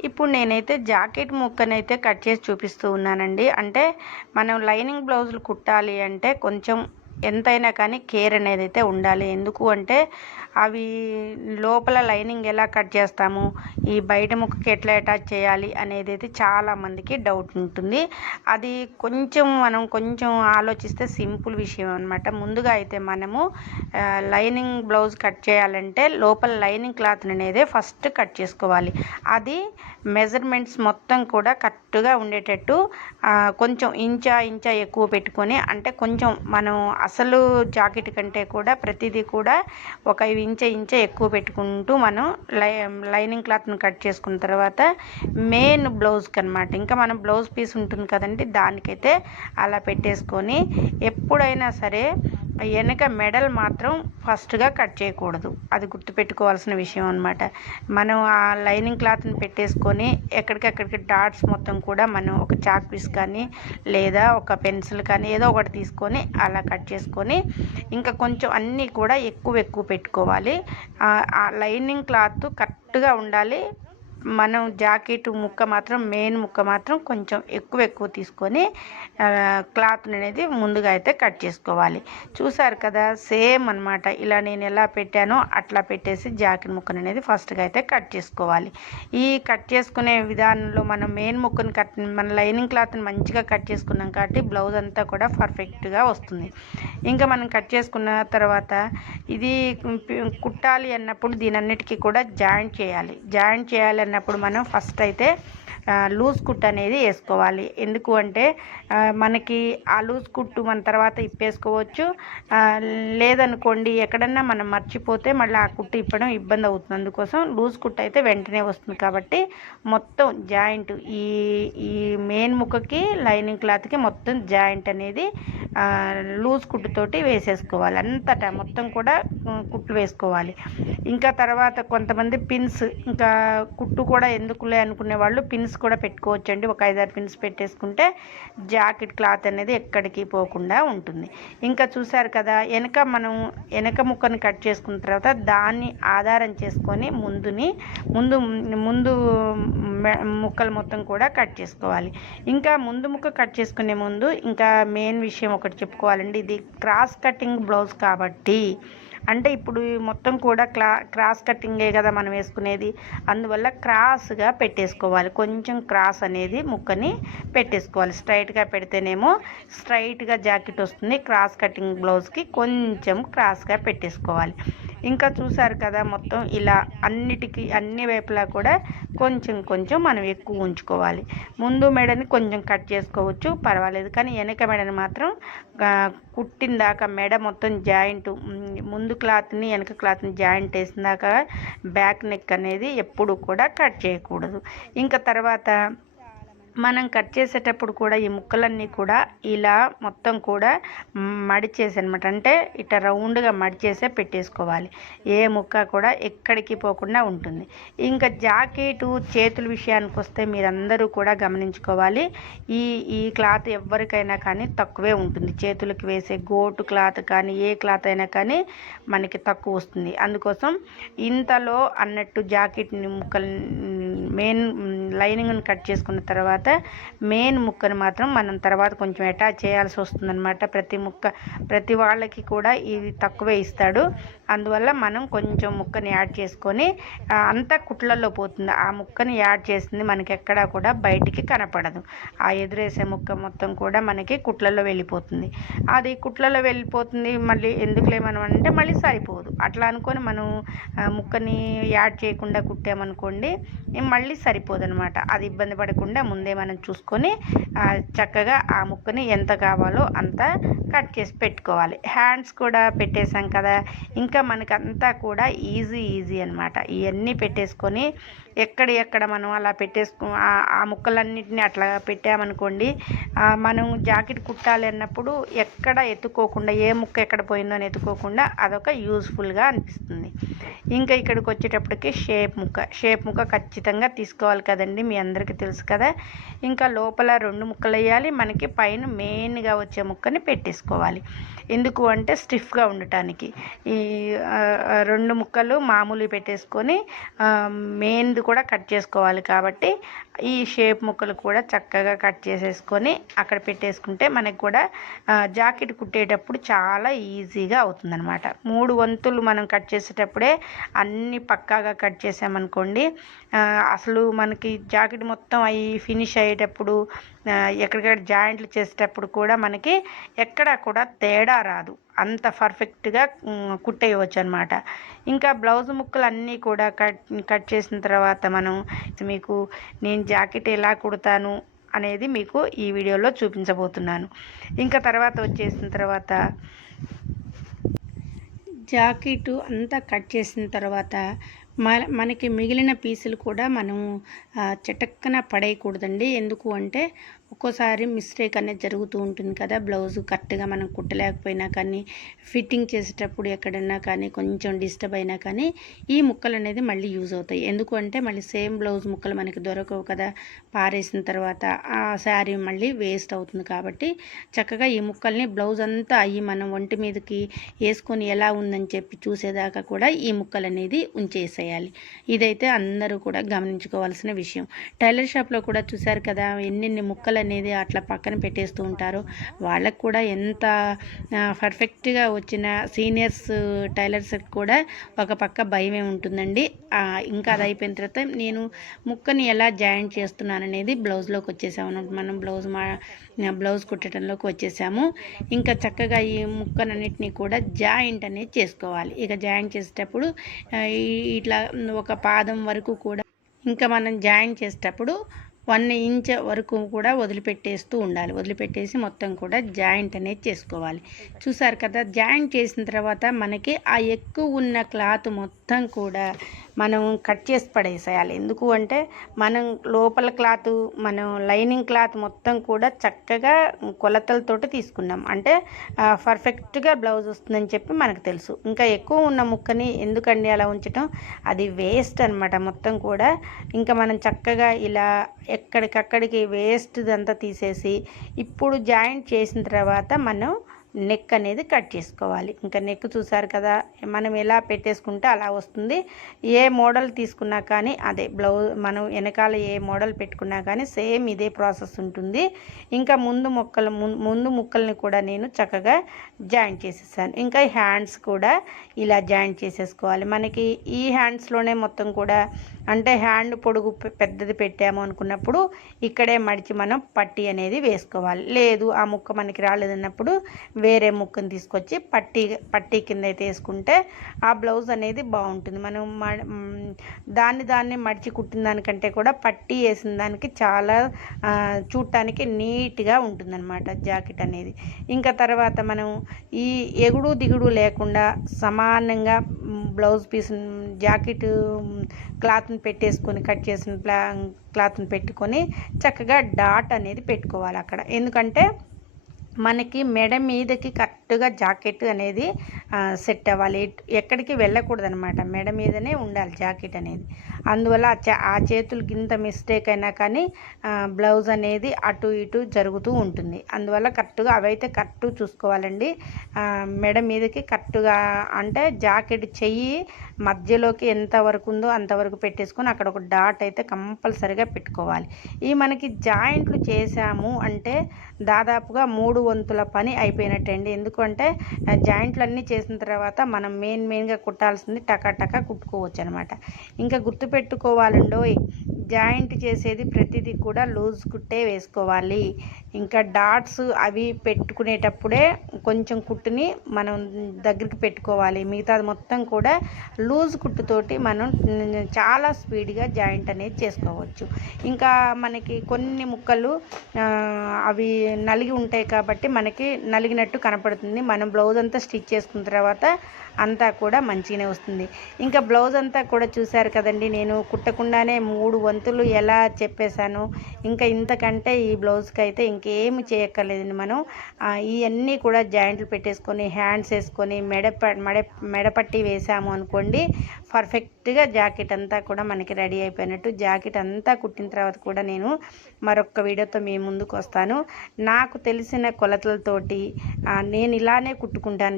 ఇప్పుడు నేనైతే jacket ముక్కనైతే cut చేసి చూపిస్తూ ఉన్నానండి. అంటే మనం లైనింగ్ బ్లౌజులు కుట్టాలి అంటే కొంచెం ఎంతైనా కానీ కేర్ అనేది అయితే ఉండాలి. ఎందుకు అంటే అవి లోపల లైనింగ్ ఎలా కట్ చేస్తాము ఈ బయట ముక్కకి ఎట్లా అటాచ్ చేయాలి అనేది అయితే చాలామందికి డౌట్ ఉంటుంది. అది కొంచెం మనం కొంచెం ఆలోచిస్తే సింపుల్ విషయం అనమాట ముందుగా అయితే మనము లైనింగ్ బ్లౌజ్ కట్ చేయాలంటే లోపల లైనింగ్ క్లాత్ అనేది ఫస్ట్ కట్ చేసుకోవాలి. అది మెజర్మెంట్స్ మొత్తం కూడా కరెక్ట్గా ఉండేటట్టు కొంచెం ఇంచా ఇంచా ఎక్కువ పెట్టుకొని అంటే కొంచెం మనం అసలు జాకెట్ కంటే కూడా ప్రతిదీ కూడా ఒక ఇంచ ఇంచ ఎక్కువ పెట్టుకుంటూ మనం లై లైనింగ్ క్లాత్ని కట్ చేసుకున్న తర్వాత మెయిన్ బ్లౌజ్కి అనమాట ఇంకా మనం బ్లౌజ్ పీస్ ఉంటుంది కదండి దానికైతే అలా పెట్టేసుకొని ఎప్పుడైనా సరే వెనక మెడల్ మాత్రం ఫస్ట్గా కట్ చేయకూడదు. అది గుర్తుపెట్టుకోవాల్సిన విషయం అనమాట మనం ఆ లైనింగ్ క్లాత్ని పెట్టేసుకొని ఎక్కడికెక్కడికి డాట్స్ మొత్తం కూడా మనం ఒక చాక్ పీస్ కానీ లేదా ఒక పెన్సిల్ కానీ ఏదో ఒకటి తీసుకొని అలా కట్ చేసుకొని ఇంకా కొంచెం అన్నీ కూడా ఎక్కువ ఎక్కువ పెట్టుకోవాలి. ఆ లైనింగ్ క్లాత్ కరెక్ట్గా ఉండాలి. మనం జాకెట్ ముక్క మాత్రం మెయిన్ ముక్క మాత్రం కొంచెం ఎక్కువ ఎక్కువ తీసుకొని క్లాత్ అనేది ముందుగా అయితే కట్ చేసుకోవాలి. చూసారు కదా సేమ్ అనమాట ఇలా నేను ఎలా పెట్టానో అట్లా పెట్టేసి జాకెట్ ముక్కను అనేది ఫస్ట్గా అయితే కట్ చేసుకోవాలి. ఈ కట్ చేసుకునే విధానంలో మనం మెయిన్ ముక్కను కట్ మన లైనింగ్ క్లాత్ని మంచిగా కట్ చేసుకున్నాం కాబట్టి బ్లౌజ్ అంతా కూడా పర్ఫెక్ట్గా వస్తుంది. ఇంకా మనం కట్ చేసుకున్న తర్వాత ఇది కుట్టాలి అన్నప్పుడు దీనన్నిటికీ కూడా జాయింట్ చేయాలి. జాయింట్ చేయాలి వెళ్ళినప్పుడు మనం ఫస్ట్ అయితే లూజ్ కుట్ అనేది వేసుకోవాలి. ఎందుకు అంటే మనకి ఆ లూజ్ కుట్టు మన తర్వాత ఇప్పేసుకోవచ్చు. లేదనుకోండి ఎక్కడన్నా మనం మర్చిపోతే మళ్ళీ ఆ కుట్టు ఇప్పడం ఇబ్బంది అవుతుంది. అందుకోసం లూజ్ కుట్టు అయితే వెంటనే వస్తుంది కాబట్టి మొత్తం జాయింట్ ఈ ఈ మెయిన్ ముక్కకి లైనింగ్ క్లాత్కి మొత్తం జాయింట్ అనేది లూజ్ కుట్టుతోటి వేసేసుకోవాలి. అంతటా మొత్తం కూడా కుట్లు వేసుకోవాలి. ఇంకా తర్వాత కొంతమంది పిన్స్ ఇంకా కుట్టు కూడా ఎందుకులే అనుకునే వాళ్ళు పిన్స్ కూడా పెట్టుకోవచ్చండి. ఒక ఐదారు పిన్స్ పెట్టేసుకుంటే జాకెట్ క్లాత్ అనేది ఎక్కడికి పోకుండా ఉంటుంది. ఇంకా చూసారు కదా వెనక మనం వెనక ముక్కని కట్ చేసుకున్న తర్వాత దాన్ని ఆధారం చేసుకొని ముందుని ముందు ముందు ముక్కలు మొత్తం కూడా కట్ చేసుకోవాలి. ఇంకా ముందు ముక్క కట్ చేసుకునే ముందు ఇంకా మెయిన్ విషయం ఒకటి చెప్పుకోవాలండి. ఇది క్రాస్ కటింగ్ బ్లౌజ్ కాబట్టి అంటే ఇప్పుడు మొత్తం కూడా క్లా క్రాస్ కటింగే కదా మనం వేసుకునేది. అందువల్ల క్రాస్గా పెట్టేసుకోవాలి. కొంచెం క్రాస్ అనేది ముక్కని పెట్టేసుకోవాలి. స్ట్రైట్గా పెడితేనేమో స్ట్రైట్గా జాకెట్ వస్తుంది. క్రాస్ కటింగ్ బ్లౌజ్కి కొంచెం క్రాస్గా పెట్టేసుకోవాలి. ఇంకా చూసారు కదా మొత్తం ఇలా అన్నిటికీ అన్ని వైపులా కూడా కొంచెం కొంచెం మనం ఎక్కువ ఉంచుకోవాలి. ముందు మెడని కొంచెం కట్ చేసుకోవచ్చు పర్వాలేదు. కానీ వెనక మెడని మాత్రం కుట్టిన దాకా మెడ మొత్తం జాయింట్ ముందు క్లాత్ని వెనక క్లాత్ని జాయింట్ వేసిన దాకా బ్యాక్ నెక్ అనేది ఎప్పుడు కూడా కట్ చేయకూడదు. ఇంకా తర్వాత మనం కట్ చేసేటప్పుడు కూడా ఈ ముక్కలన్నీ కూడా ఇలా మొత్తం కూడా మడిచేసి అనమాట అంటే ఇట్లా రౌండ్గా మడిచేసే పెట్టేసుకోవాలి. ఏ ముక్క కూడా ఎక్కడికి పోకుండా ఉంటుంది. ఇంకా జాకెటు చేతుల విషయానికి వస్తే మీరందరూ కూడా గమనించుకోవాలి. ఈ ఈ క్లాత్ ఎవరికైనా కానీ తక్కువే ఉంటుంది. చేతులకి వేసే గోటు క్లాత్ కానీ ఏ క్లాత్ అయినా కానీ మనకి తక్కువ వస్తుంది. అందుకోసం ఇంతలో అన్నట్టు జాకెట్ని ముక్కలు మెయిన్ లైనింగ్ని కట్ చేసుకున్న తర్వాత మెయిన్ ముక్కను మాత్రం మనం తర్వాత కొంచెం అటాచ్ చేయాల్సి వస్తుందన్నమాట. ప్రతి ముక్క ప్రతి వాళ్ళకి కూడా ఇది తక్కువే ఇస్తాడు. అందువల్ల మనం కొంచెం ముక్కని యాడ్ చేసుకొని అంతా కుట్లలో పోతుంది. ఆ ముక్కని యాడ్ చేసింది మనకి ఎక్కడా కూడా బయటికి కనపడదు. ఆ ఎదురేసే ముక్క మొత్తం కూడా మనకి కుట్లలో వెళ్ళిపోతుంది. అది కుట్లలో వెళ్ళిపోతుంది మళ్ళీ ఎందుకులే మనం అంటే మళ్ళీ సరిపోదు. అట్లా అనుకొని మనం ముక్కని యాడ్ చేయకుండా కుట్టామనుకోండి మళ్ళీ సరిపోదు అనమాట అది ఇబ్బంది పడకుండా ముందే మనం చూసుకొని చక్కగా ఆ ముక్కని ఎంత కావాలో అంత కట్ చేసి పెట్టుకోవాలి. హ్యాండ్స్ కూడా పెట్టేసాం కదా. ఇంకా మనకంతా కూడా ఈజీ ఈజీ అనమాట ఇవన్నీ పెట్టేసుకొని ఎక్కడ ఎక్కడ మనం అలా పెట్టేసుకో ఆ ముక్కలన్నింటినీ అట్లా పెట్టామనుకోండి మనం జాకెట్ కుట్టాలి అన్నప్పుడు ఎక్కడ ఎత్తుకోకుండా ఏ ముక్క ఎక్కడ పోయిందో అని ఎత్తుకోకుండా అదొక యూస్ఫుల్గా అనిపిస్తుంది. ఇంకా ఇక్కడికి వచ్చేటప్పటికి షేప్ ముక్క షేప్ ముక్క ఖచ్చితంగా తీసుకోవాలి కదండి మీ అందరికీ తెలుసు కదా. ఇంకా లోపల రెండు ముక్కలు వేయాలి మనకి పైన మెయిన్గా వచ్చే ముక్కని పెట్టేసుకోవాలి. ఎందుకు అంటే స్టిఫ్గా ఉండటానికి. ఈ రెండు ముక్కలు మామూలు పెట్టేసుకొని మెయిన్ది కూడా కట్ చేసుకోవాలి కాబట్టి ఈ షేప్ ముక్కలు కూడా చక్కగా కట్ చేసేసుకొని అక్కడ పెట్టేసుకుంటే మనకు కూడా జాకెట్ కుట్టేటప్పుడు చాలా ఈజీగా అవుతుందన్నమాట. మూడు వంతులు మనం కట్ చేసేటప్పుడే అన్నీ పక్కాగా కట్ చేసామనుకోండి అసలు మనకి జాకెట్ మొత్తం అవి ఫినిష్ అయ్యేటప్పుడు ఎక్కడికక్కడ జాయింట్లు చేసేటప్పుడు కూడా మనకి ఎక్కడా కూడా తేడా రాదు. అంత పర్ఫెక్ట్గా కుట్టేయవచ్చు అనమాట ఇంకా బ్లౌజ్ ముక్కలు అన్నీ కూడా కట్ కట్ చేసిన తర్వాత మనం మీకు నేను జాకెట్ ఎలా కుడతాను అనేది మీకు ఈ వీడియోలో చూపించబోతున్నాను. ఇంకా తర్వాత వచ్చేసిన తర్వాత జాకెట్ అంతా కట్ చేసిన తర్వాత మనకి మిగిలిన పీసులు కూడా మనం చటక్కన పడేయకూడదండి. ఎందుకు అంటే ఒక్కోసారి మిస్టేక్ అనేది జరుగుతూ ఉంటుంది కదా. బ్లౌజ్ కరెక్ట్గా మనం కుట్టలేకపోయినా కానీ ఫిట్టింగ్ చేసేటప్పుడు ఎక్కడన్నా కానీ కొంచెం డిస్టర్బ్ అయినా కానీ ఈ ముక్కలు అనేది మళ్ళీ యూజ్ అవుతాయి. ఎందుకంటే మళ్ళీ సేమ్ బ్లౌజ్ ముక్కలు మనకి దొరకవు కదా. పారేసిన తర్వాత ఆ శారీ మళ్ళీ వేస్ట్ అవుతుంది కాబట్టి చక్కగా ఈ ముక్కల్ని బ్లౌజ్ అంతా అయ్యి మనం ఒంటి మీదకి వేసుకొని ఎలా ఉందని చెప్పి చూసేదాకా కూడా ఈ ముక్కలు అనేది ఉంచేసేయాలి. ఇదైతే అందరూ కూడా గమనించుకోవాల్సిన విషయం. టైలర్ షాప్లో కూడా చూశారు కదా ఎన్నెన్ని ముక్కలు అనేది అట్లా పక్కన పెట్టేస్తూ ఉంటారు. వాళ్ళకు కూడా ఎంత పర్ఫెక్ట్గా వచ్చిన సీనియర్స్ టైలర్స్ కూడా ఒక పక్క భయమే ఉంటుందండి. ఇంకా అది అయిపోయిన తర్వాత నేను ముక్కని ఎలా జాయింట్ చేస్తున్నాను అనేది బ్లౌజ్లోకి వచ్చేసాము మనం బ్లౌజ్ మా బ్లౌజ్ కుట్టడంలోకి వచ్చేసాము. ఇంకా చక్కగా ఈ ముక్కనన్నిటినీ కూడా జాయింట్ అనేది చేసుకోవాలి. ఇక జాయింట్ చేసేటప్పుడు ఇట్లా ఒక పాదం వరకు కూడా ఇంకా మనం జాయిన్ చేసేటప్పుడు వన్ ఇంచ్ వరకు కూడా వదిలిపెట్టేస్తూ ఉండాలి. వదిలిపెట్టేసి మొత్తం కూడా జాయింట్ అనేది చేసుకోవాలి. చూసారు కదా జాయింట్ చేసిన తర్వాత మనకి ఆ ఎక్కువ ఉన్న క్లాత్ మొత్తం కూడా మనం కట్ చేసి పడేసేయాలి. ఎందుకు అంటే మనం లోపల క్లాత్ మనం లైనింగ్ క్లాత్ మొత్తం కూడా చక్కగా కొలతలతోటి తీసుకున్నాం. అంటే పర్ఫెక్ట్గా బ్లౌజ్ వస్తుందని చెప్పి మనకు తెలుసు. ఇంకా ఎక్కువ ఉన్న ముక్కని ఎందుకండి అలా ఉంచటం? అది వేస్ట్ అనమాట మొత్తం కూడా. ఇంకా మనం చక్కగా ఇలా ఎక్కడికక్కడికి వేస్ట్ అంతా తీసేసి ఇప్పుడు జాయింట్ చేసిన తర్వాత మనం నెక్ అనేది కట్ చేసుకోవాలి. ఇంకా నెక్ చూసారు కదా మనం ఎలా పెట్టేసుకుంటే అలా వస్తుంది. ఏ మోడల్ తీసుకున్నా కానీ అదే బ్లౌజ్ మనం వెనకాల ఏ మోడల్ పెట్టుకున్నా కానీ సేమ్ ఇదే ప్రాసెస్ ఉంటుంది. ఇంకా ముందు మొక్కలు ముందు ముక్కల్ని కూడా నేను చక్కగా జాయిన్ చేసేసాను. ఇంకా హ్యాండ్స్ కూడా ఇలా జాయిన్ చేసేసుకోవాలి. మనకి ఈ హ్యాండ్స్లోనే మొత్తం కూడా అంటే హ్యాండ్ పొడుగు పెద్దది పెట్టాము అనుకున్నప్పుడు ఇక్కడే మడిచి మనం పట్టి అనేది వేసుకోవాలి. లేదు ఆ ముక్క మనకి రాలేదన్నప్పుడు వేరే ముక్కను తీసుకొచ్చి పట్టీ పట్టీ కింద అయితే వేసుకుంటే ఆ బ్లౌజ్ అనేది బాగుంటుంది. మనం దాన్ని దాన్ని మడిచి కుట్టిన దానికంటే కూడా పట్టీ వేసిన దానికి చాలా చూడటానికి నీట్గా ఉంటుందన్నమాట జాకెట్ అనేది. ఇంకా తర్వాత మనం ఈ ఎగుడు దిగుడు లేకుండా సమానంగా బ్లౌజ్ పీస్ జాకెట్ క్లాత్ని పెట్టేసుకొని కట్ చేసిన క్లాత్ని పెట్టుకొని చక్కగా డాట్ అనేది పెట్టుకోవాలి అక్కడ. ఎందుకంటే మనకి మెడ మీదకి కరెక్ట్గా జాకెట్ అనేది సెట్ అవ్వాలి. ఎక్కడికి వెళ్ళకూడదు అనమాట మెడ మీదనే ఉండాలి జాకెట్ అనేది. అందువల్ల ఆ చేతులు గింత మిస్టేక్ అయినా కానీ బ్లౌజ్ అనేది అటు ఇటు జరుగుతూ ఉంటుంది. అందువల్ల కరెక్ట్గా అవైతే కరెక్ట్ చూసుకోవాలండి. మెడ మీదకి కరెక్ట్గా అంటే జాకెట్ చెయ్యి మధ్యలోకి ఎంత వరకు ఉందో అంతవరకు పెట్టేసుకొని అక్కడ ఒక డాట్ అయితే కంపల్సరిగా పెట్టుకోవాలి. ఈ మనకి జాయింట్లు చేసాము అంటే దాదాపుగా మూడు వంతుల పని అయిపోయినట్టండి. ఎందుకంటే జాయింట్లు అన్నీ చేసిన తర్వాత మనం మెయిన్ మెయిన్గా కుట్టాల్సింది టకా టకా కుట్టుకోవచ్చు అనమాట ఇంకా గుర్తుపెట్టుకోవాలండో జాయింట్ చేసేది ప్రతిదీ కూడా లూజ్ కుట్టే వేసుకోవాలి. ఇంకా డాట్స్ అవి పెట్టుకునేటప్పుడే కొంచెం కుట్టుని మనం దగ్గరికి పెట్టుకోవాలి. మిగతాది మొత్తం కూడా లూజ్ కుట్టుతోటి మనం చాలా స్పీడ్గా జాయింట్ అనేది చేసుకోవచ్చు. ఇంకా మనకి కొన్ని ముక్కలు అవి నలిగి ఉంటాయి కాబట్టి మనకి నలిగినట్టు కనపడుతుంది. మనం బ్లౌజ్ అంతా స్టిచ్ చేసుకున్న తర్వాత అంతా కూడా మంచిగానే వస్తుంది. ఇంకా బ్లౌజ్ అంతా కూడా చూశారు కదండి నేను కుట్టకుండానే మూడు వంతులు ఎలా చెప్పేశాను. ఇంకా ఇంతకంటే ఈ బ్లౌజ్కి అయితే ఇంకేమి చేయక్కర్లేదండి మనం. ఇవన్నీ కూడా జాయింట్లు పెట్టేసుకొని హ్యాండ్స్ వేసుకొని మెడ మెడ మెడపట్టి వేసాము అనుకోండి పర్ఫెక్ట్గా జాకెట్ అంతా కూడా మనకి రెడీ అయిపోయినట్టు. జాకెట్ అంతా కుట్టిన తర్వాత కూడా నేను మరొక వీడియోతో మీ ముందుకు వస్తాను. నాకు తెలిసిన కొలతలతోటి నేను ఇలానే కుట్టుకుంటాను.